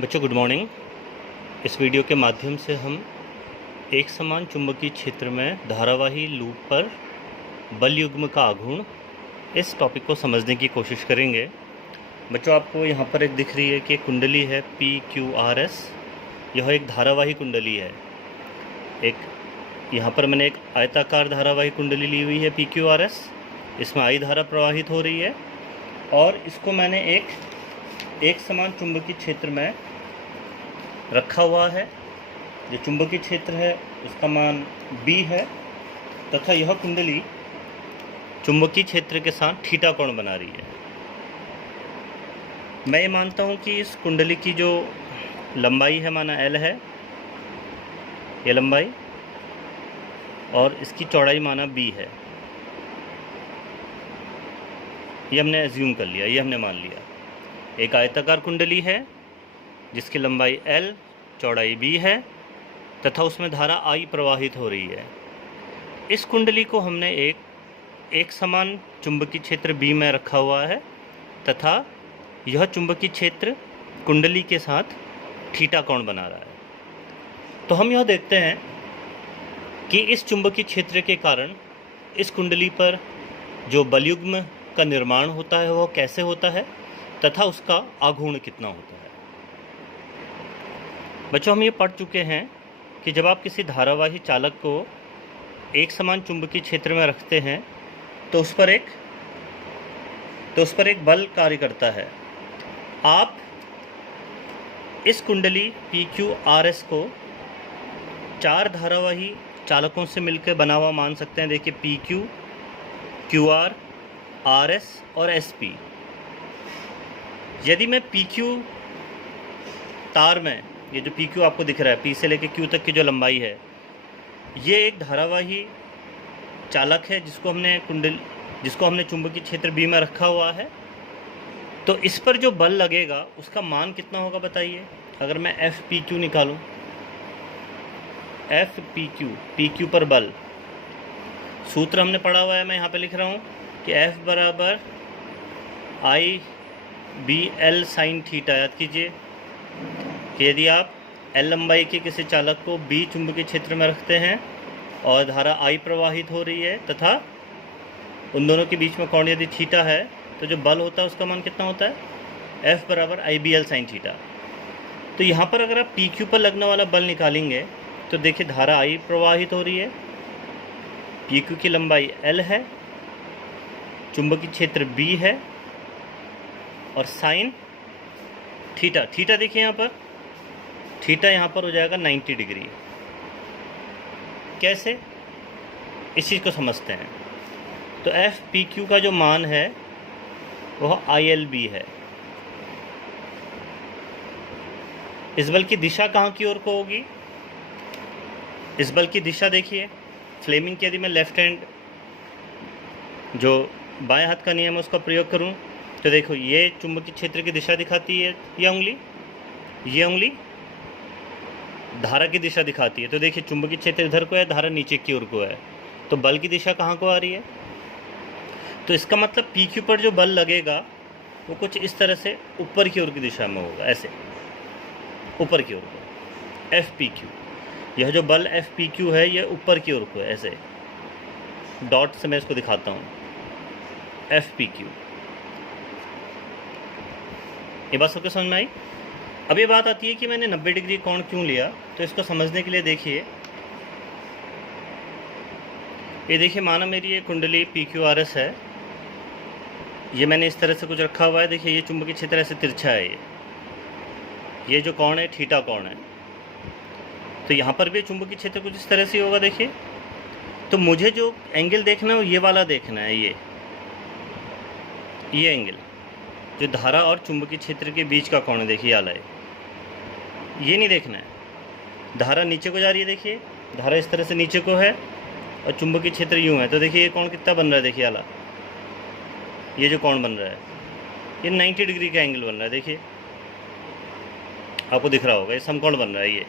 बच्चों good morning. इस video के माध्यम से हम एक समान चुंबकीय क्षेत्र में धारावाही लूप पर बल युग्म का आघूर्ण इस टॉपिक को समझने की कोशिश करेंगे। बच्चों आपको यहाँ पर एक दिख रही है कि एक कुंडली है PQRS। यह एक धारावाही कुंडली है। यहाँ पर मैंने एक आयताकार धारावाही कुंडली ली हुई है PQRS। इसमें I धारा प्रवाहित हो रही है और इसको मैंने एक समान चुंबकीय क्षेत्र में रखा हुआ है। जो चुंबकीय क्षेत्र है उसका मान B है तथा यह कुंडली चुंबकीय क्षेत्र के साथ थीटा कोण बना रही है। मैं ये मानता हूँ कि इस कुंडली की जो लंबाई है माना L है, ये लंबाई, और इसकी चौड़ाई माना B है। ये हमने एज्यूम कर लिया, ये हमने मान लिया। एक आयताकार कुंडली है जिसकी लंबाई L, चौड़ाई B है तथा उसमें धारा I प्रवाहित हो रही है। इस कुंडली को हमने एक समान चुंबकीय क्षेत्र B में रखा हुआ है तथा यह चुंबकीय क्षेत्र कुंडली के साथ थीटा कोण बना रहा है। तो हम यह देखते हैं कि इस चुंबकीय क्षेत्र के कारण इस कुंडली पर जो बलयुग्म का निर्माण होता है वह कैसे होता है तथा उसका आघूर्ण कितना होता है। बच्चों हम ये पढ़ चुके हैं कि जब आप किसी धारावाही चालक को एक समान चुंबकीय क्षेत्र में रखते हैं तो उस पर एक बल कार्य करता है। आप इस कुंडली PQRS को 4 धारावाही चालकों से मिलकर बना हुआ मान सकते हैं। देखिए PQ, QR, RS और SP। यदि मैं PQ तार में, ये जो PQ आपको दिख रहा है, P से लेकर Q तक की जो लंबाई है, ये एक धारावाही चालक है जिसको हमने चुंबकीय क्षेत्र B में रखा हुआ है। तो इस पर जो बल लगेगा उसका मान कितना होगा बताइए। अगर मैं FPQ निकालूं, FPQ, PQ पर बल, सूत्र हमने पढ़ा हुआ है, मैं यहाँ पे लिख रहा हूँ कि F बराबर IBL साइन थीटा। याद कीजिए कि यदि आप L लंबाई के किसी चालक को B चुंबकीय क्षेत्र में रखते हैं और धारा I प्रवाहित हो रही है तथा उन दोनों के बीच में कोण यदि थीटा है तो जो बल होता है उसका मान कितना होता है, F बराबर IBL साइन थीटा। तो यहाँ पर अगर आप PQ पर लगने वाला बल निकालेंगे तो देखिए धारा I प्रवाहित हो रही है, PQ की लंबाई L है, चुंबकीय क्षेत्र B है और साइन थीटा देखिए यहाँ पर, थीटा यहाँ पर हो जाएगा 90 डिग्री। कैसे, इस चीज़ को समझते हैं। तो FPQ का जो मान है वह ILB है। इस बल की दिशा कहाँ की ओर को होगी, इस बल की दिशा देखिए, फ्लेमिंग की यदि मैं लेफ्ट हैंड जो बाएं हाथ का नियम है उसका प्रयोग करूं तो देखो ये चुंबकीय क्षेत्र की दिशा दिखाती है, ये उंगली धारा की दिशा दिखाती है। तो देखिए चुंबकीय क्षेत्र इधर को है, धारा नीचे की ओर को है, तो बल की दिशा कहाँ को आ रही है। तो इसका मतलब PQ पर जो बल लगेगा वो कुछ इस तरह से ऊपर की ओर की दिशा में होगा, ऐसे ऊपर की ओर को। FPQ, यह जो बल FPQ है यह ऊपर की ओर को है, ऐसे डॉट से मैं इसको दिखाता हूँ, FPQ। ये बात सबको समझ में आई। अब ये बात आती है कि मैंने 90 डिग्री कोण क्यों लिया। तो इसको समझने के लिए देखिए, ये देखिए माना मेरी ये कुंडली PQRS है, ये मैंने इस तरह से कुछ रखा हुआ है। देखिए ये चुंबकीय क्षेत्र ऐसे तिरछा है, ये जो कोण है थीटा कोण है। तो यहाँ पर भी चुंबकीय क्षेत्र कुछ इस तरह से होगा। देखिए तो मुझे जो एंगल देखना है वो ये वाला देखना है, ये एंगल जो धारा और चुंबकीय क्षेत्र के बीच का कोण है, देखिए आला है, ये नहीं देखना है। धारा नीचे को जा रही है, देखिए धारा इस तरह से नीचे को है और चुंबकीय क्षेत्र यूँ है। तो देखिए ये कोण कितना बन रहा है, देखिए आला, ये जो कोण बन रहा है ये 90 डिग्री का एंगल बन रहा है। देखिए आपको दिख रहा होगा, ये समकोण बन रहा है ये।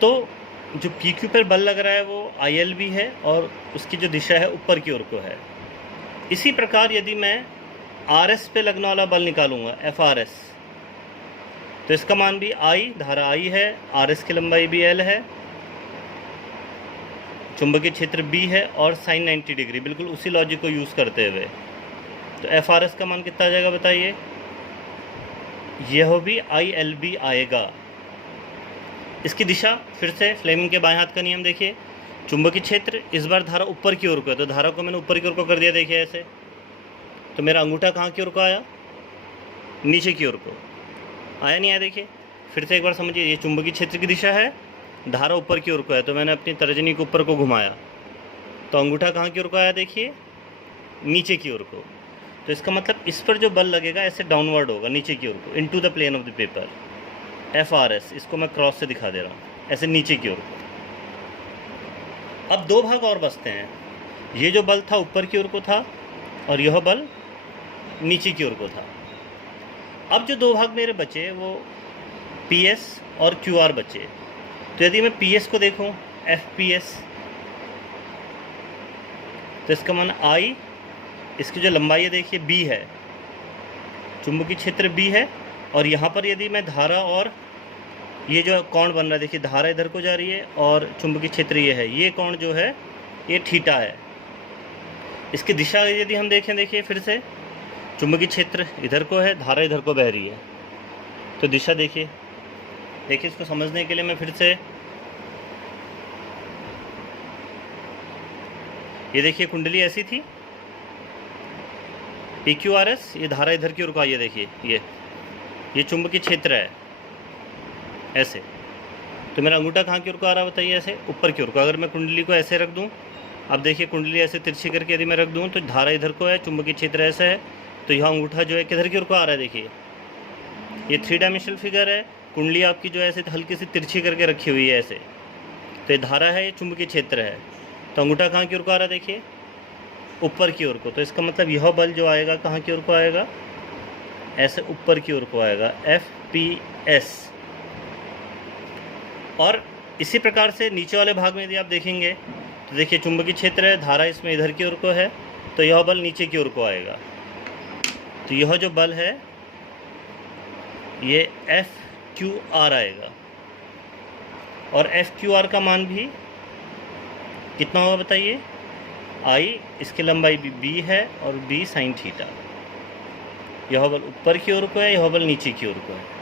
तो जो PQ पर बल लग रहा है वो ILB है और उसकी जो दिशा है ऊपर की ओर को है। इसी प्रकार यदि मैं आर एस पे लगने वाला बल निकालूंगा, एफ आर एस, तो इसका मान भी आई, धारा आई है, आर एस की लंबाई भी एल है, चुंबकीय क्षेत्र बी है और साइन 90 डिग्री, बिल्कुल उसी लॉजिक को यूज़ करते हुए। तो एफ आर एस का मान कितना आ जाएगा बताइए, यह भी आई एल बी आएगा। इसकी दिशा फिर से फ्लेमिंग के बाएं हाथ का नियम देखिए, चुंबकीय क्षेत्र इस बार धारा ऊपर की ओर को है, तो धारा को मैंने ऊपर की ओर को कर दिया, देखिए ऐसे। तो मेरा अंगूठा कहाँ की ओर को आया, नीचे की ओर को आया, नहीं आया देखिए। फिर से एक बार समझिए, ये चुंबकीय क्षेत्र की दिशा है, धारा ऊपर की ओर को है, तो मैंने अपनी तर्जनी को ऊपर को घुमाया, तो अंगूठा कहाँ की ओर को आया देखिए, नीचे की ओर को। तो इसका मतलब इस पर जो बल लगेगा ऐसे डाउनवर्ड होगा, नीचे की ओर को, into the plane of the paper. F R S, इसको मैं क्रॉस से दिखा दे रहा हूँ, ऐसे नीचे की ओर को। अब दो भाग और बचते हैं, ये जो बल था ऊपर की ओर को था और यह बल नीचे की ओर को था। अब जो दो भाग मेरे बचे वो पी एस और क्यू आर बचे। तो यदि मैं पी एस को देखूं, एफ पी एस, तो इसका मान आई, इसकी जो लंबाई है देखिए बी है, चुंबकीय क्षेत्र बी है, और यहाँ पर यदि मैं धारा और ये जो कोण बन रहा है देखिए, धारा इधर को जा रही है और चुंबकीय क्षेत्र ये है, ये कोण जो है ये थीटा है। इसकी दिशा यदि हम देखें, देखिए फिर से चुंबकीय क्षेत्र इधर को है, धारा इधर को बह रही है, तो दिशा देखिए। देखिए इसको समझने के लिए मैं फिर से, ये देखिए कुंडली ऐसी थी, पी क्यू आर एस, ये धारा इधर की ओर को आई है, देखिए ये चुंबकीय क्षेत्र है ऐसे। तो मेरा अंगूठा कहाँ की ओर को आ रहा है बताइए, ऐसे ऊपर की ओर को। अगर मैं कुंडली को ऐसे रख दूँ, अब देखिए कुंडली ऐसे तिरछी करके यदि मैं रख दूँ, तो धारा इधर को है, चुंबकीय क्षेत्र ऐसा है, तो यह अंगूठा जो है किधर की ओर को आ रहा है देखिए। ये 3 डायमेंशनल फिगर है, कुंडली आपकी जो है ऐसे हल्की सी तिरछी करके रखी हुई है ऐसे, तो ये धारा है, ये चुंबकीय क्षेत्र है, तो अंगूठा कहाँ की ओर को आ रहा है देखिए, ऊपर की ओर को। तो इसका मतलब यह बल जो आएगा कहाँ की ओर को आएगा, ऐसे ऊपर की ओर को आएगा, एफ पी एस। और इसी प्रकार से नीचे वाले भाग में यदि आप देखेंगे तो देखिए चुंबकीय क्षेत्र है, धारा इसमें इधर की ओर को है, तो यह बल नीचे की ओर को आएगा। तो यह जो बल है ये एफ क्यू आर आएगा, और एफ क्यू आर का मान भी कितना होगा बताइए, आई, इसकी लंबाई भी बी है और बी साइन थीटा। यह बल ऊपर की ओर को है, यह बल नीचे की ओर को है।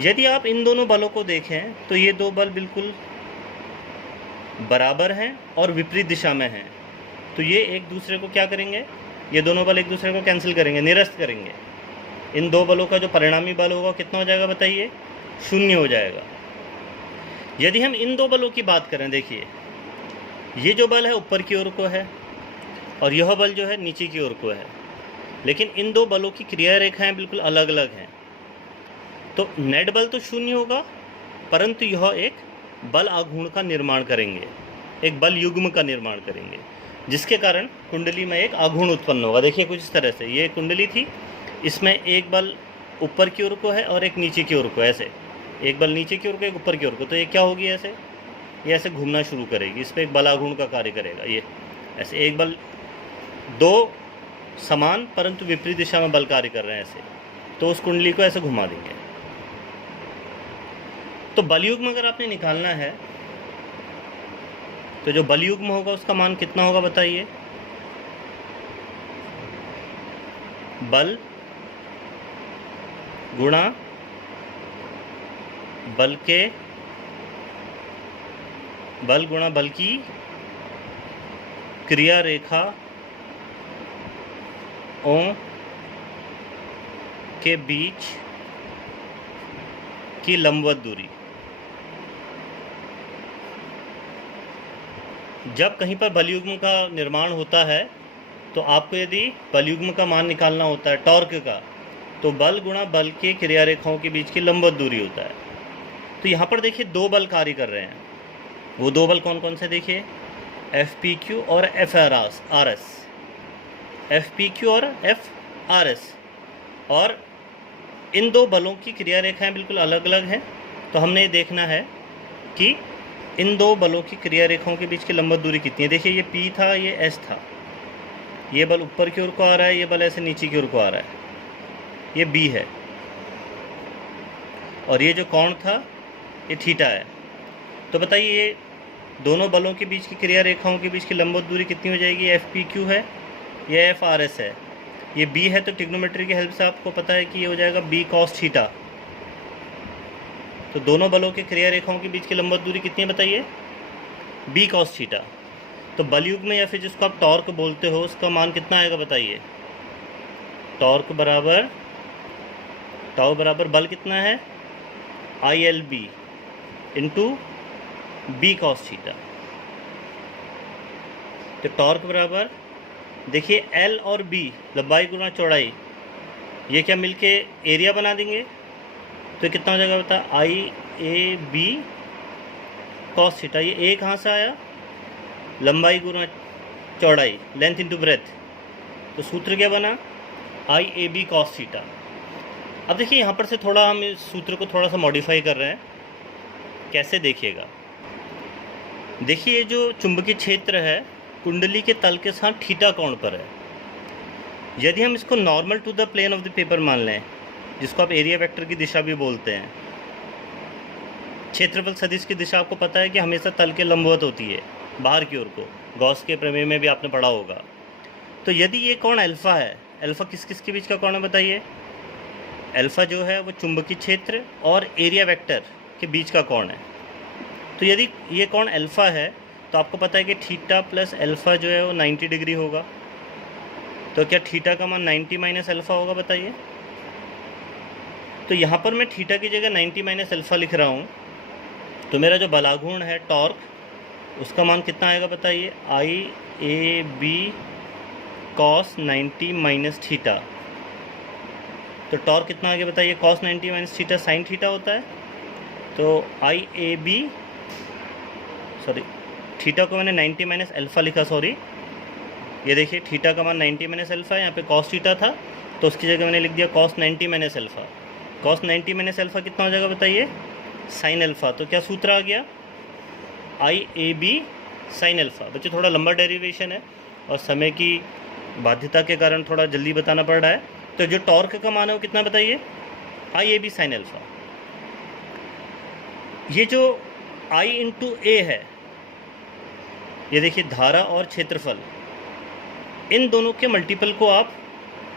यदि आप इन दोनों बलों को देखें तो ये दो बल बिल्कुल बराबर हैं और विपरीत दिशा में हैं, तो ये एक दूसरे को क्या करेंगे, ये दोनों बल एक दूसरे को कैंसिल करेंगे, निरस्त करेंगे। इन दो बलों का जो परिणामी बल होगा कितना हो जाएगा बताइए, 0 हो जाएगा। यदि हम इन दो बलों की बात करें, देखिए ये जो बल है ऊपर की ओर को है और यह बल जो है नीचे की ओर को है, लेकिन इन दो बलों की क्रिया रेखाएं बिल्कुल अलग अलग हैं। तो नेट बल तो 0 होगा, परंतु यह एक बल आघूर्ण का निर्माण करेंगे, एक बल युग्म का निर्माण करेंगे, जिसके कारण कुंडली में एक आघूर्ण उत्पन्न होगा। देखिए कुछ इस तरह से, ये कुंडली थी, इसमें एक बल ऊपर की ओर को है और एक नीचे की ओर को, ऐसे एक बल नीचे की ओर को, एक ऊपर की ओर को। तो ये क्या होगी, ऐसे ये ऐसे घूमना शुरू करेगी, इस पर एक बल आघूर्ण का कार्य करेगा। ये ऐसे एक बल, दो समान परंतु विपरीत दिशा में बल कार्य कर रहे हैं ऐसे, तो उस कुंडली को ऐसे घुमा देंगे। तो बलयुग्म अगर आपने निकालना है तो जो बलयुग्म होगा उसका मान कितना होगा बताइए, बल गुणा बल के बल गुणा बल की क्रिया रेखा ओ के बीच की लंबवत दूरी। जब कहीं पर बलयुग्म का निर्माण होता है तो आपको यदि बलयुग्म का मान निकालना होता है टॉर्क का, तो बल गुणा बल के क्रिया रेखाओं के बीच की लंबवत दूरी होता है। तो यहाँ पर देखिए दो बल कार्य कर रहे हैं, वो दो बल कौन कौन से देखिए, एफ पी क्यू और F R S, F P Q और एफ आर एस। और इन दो बलों की क्रिया रेखाएं बिल्कुल अलग अलग हैं, तो हमने ये देखना है कि इन दो बलों की क्रिया रेखाओं के बीच की लंबवत दूरी कितनी है। देखिए ये P था, ये S था, ये बल ऊपर की ओर को आ रहा है, ये बल ऐसे नीचे की ओर को आ रहा है, ये बी है, और ये जो कोण था ये थीटा है। तो बताइए ये दोनों बलों के बीच की क्रिया रेखाओं के बीच की लंबवत दूरी कितनी हो जाएगी? एफ पी क्यू है, ये एफ आर एस है, ये बी है, तो ट्रिग्नोमेट्री की हेल्प से आपको पता है कि ये हो जाएगा बी कॉस थीटा। तो दोनों बलों के क्रिया रेखाओं के बीच की लंबवत दूरी कितनी है बताइए? B cos theta. तो बलयुग्म या फिर जिसको आप टॉर्क बोलते हो उसका मान कितना आएगा बताइए? टॉर्क बराबर टाउ बराबर बल कितना है? I L B into B cos theta. तो टॉर्क बराबर, देखिए एल और बी लंबाई गुना चौड़ाई, ये क्या मिलके एरिया बना देंगे, तो कितना हो जाएगा बता? आई ए बी कॉस थीटा। ये ए कहाँ से आया? लंबाई गुना चौड़ाई, लेंथ इंटू ब्रेथ। तो सूत्र क्या बना? आई ए बी कॉस थीटा। अब देखिए यहाँ पर से थोड़ा हम इस सूत्र को थोड़ा सा मॉडिफाई कर रहे हैं। कैसे देखिएगा, देखिए ये जो चुंबकीय क्षेत्र है कुंडली के तल के साथ थीटा कोण पर है। यदि हम इसको normal to the plane of the paper मान लें, जिसको आप एरिया वेक्टर की दिशा भी बोलते हैं, क्षेत्रफल सदिश की दिशा आपको पता है कि हमेशा तल के लंबवत होती है बाहर की ओर को, गॉस के प्रमेय में भी आपने पढ़ा होगा। तो यदि ये कोण अल्फा है, अल्फा किस किस के बीच का कोण है बताइए? अल्फा जो है वो चुंबकीय क्षेत्र और एरिया वेक्टर के बीच का कोण है। तो यदि ये कोण अल्फा है तो आपको पता है कि थीटा प्लस अल्फा जो है वो 90 डिग्री होगा। तो क्या थीटा का मान 90 माइनस अल्फा होगा बताइए? तो यहाँ पर मैं थीटा की जगह 90 माइनस अल्फा लिख रहा हूँ, तो मेरा जो बलाघूर्ण है टॉर्क, उसका मान कितना आएगा बताइए? I A B cos 90 minus theta. तो टॉर्क कितना आ गया बताइए? Cos 90 minus theta sine theta होता है। तो I A B, sorry theta को मैंने 90 माइनस अल्फा लिखा, सॉरी ये देखिए थीटा का मान 90 माइनस अल्फा है, यहाँ पे कॉस थीटा था तो उसकी जगह मैंने लिख दिया cos 90 minus alpha. Cos 90 minus alpha कितना हो जाएगा बताइए? Sine alpha. तो क्या सूत्र आ गया? आई ए बी साइन अल्फा। बच्चे थोड़ा लंबा डेरिवेशन है और समय की बाध्यता के कारण थोड़ा जल्दी बताना पड़ रहा है। तो जो टॉर्क का मान है वो कितना बताइए? I A B sine alpha. ये जो आई इंटू ए है, ये देखिए धारा और क्षेत्रफल, इन दोनों के मल्टीपल को आप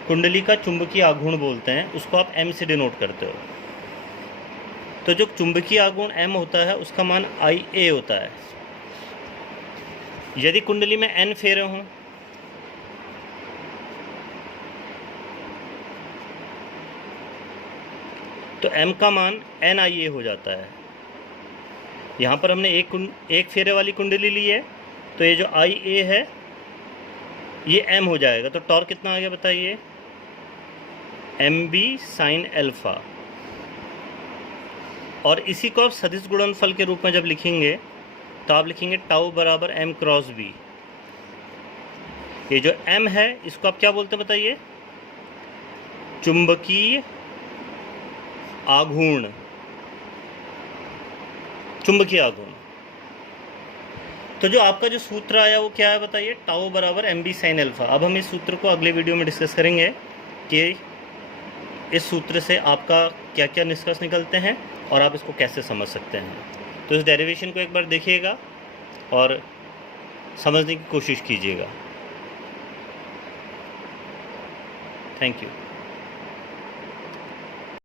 कुंडली का चुंबकीय आघूर्ण बोलते हैं, उसको आप एम से डिनोट करते हो। तो जो चुंबकीय आघूर्ण एम होता है उसका मान आई ए होता है। यदि कुंडली में एन फेरे हों, तो एम का मान एन आई ए हो जाता है। यहाँ पर हमने एक फेरे वाली कुंडली ली है, तो ये जो आई ए है ये एम हो जाएगा। तो टॉर्क कितना आ गया बताइए? M B sine alpha. और इसी को आप सदिश गुणनफल के रूप में जब लिखेंगे तो आप लिखेंगे टाउ बराबर एम क्रॉस बी। ये जो एम है इसको आप क्या बोलते हैं बताइए? चुंबकीय आघूर्ण, चुंबकीय आघूर्ण। तो जो आपका जो सूत्र आया वो क्या है बताइए? टाउ बराबर एम बी साइन अल्फा। अब हम इस सूत्र को अगले वीडियो में डिस्कस करेंगे कि इस सूत्र से आपका क्या क्या निष्कर्ष निकलते हैं और आप इसको कैसे समझ सकते हैं। तो इस डेरिवेशन को एक बार देखिएगा और समझने की कोशिश कीजिएगा। Thank you.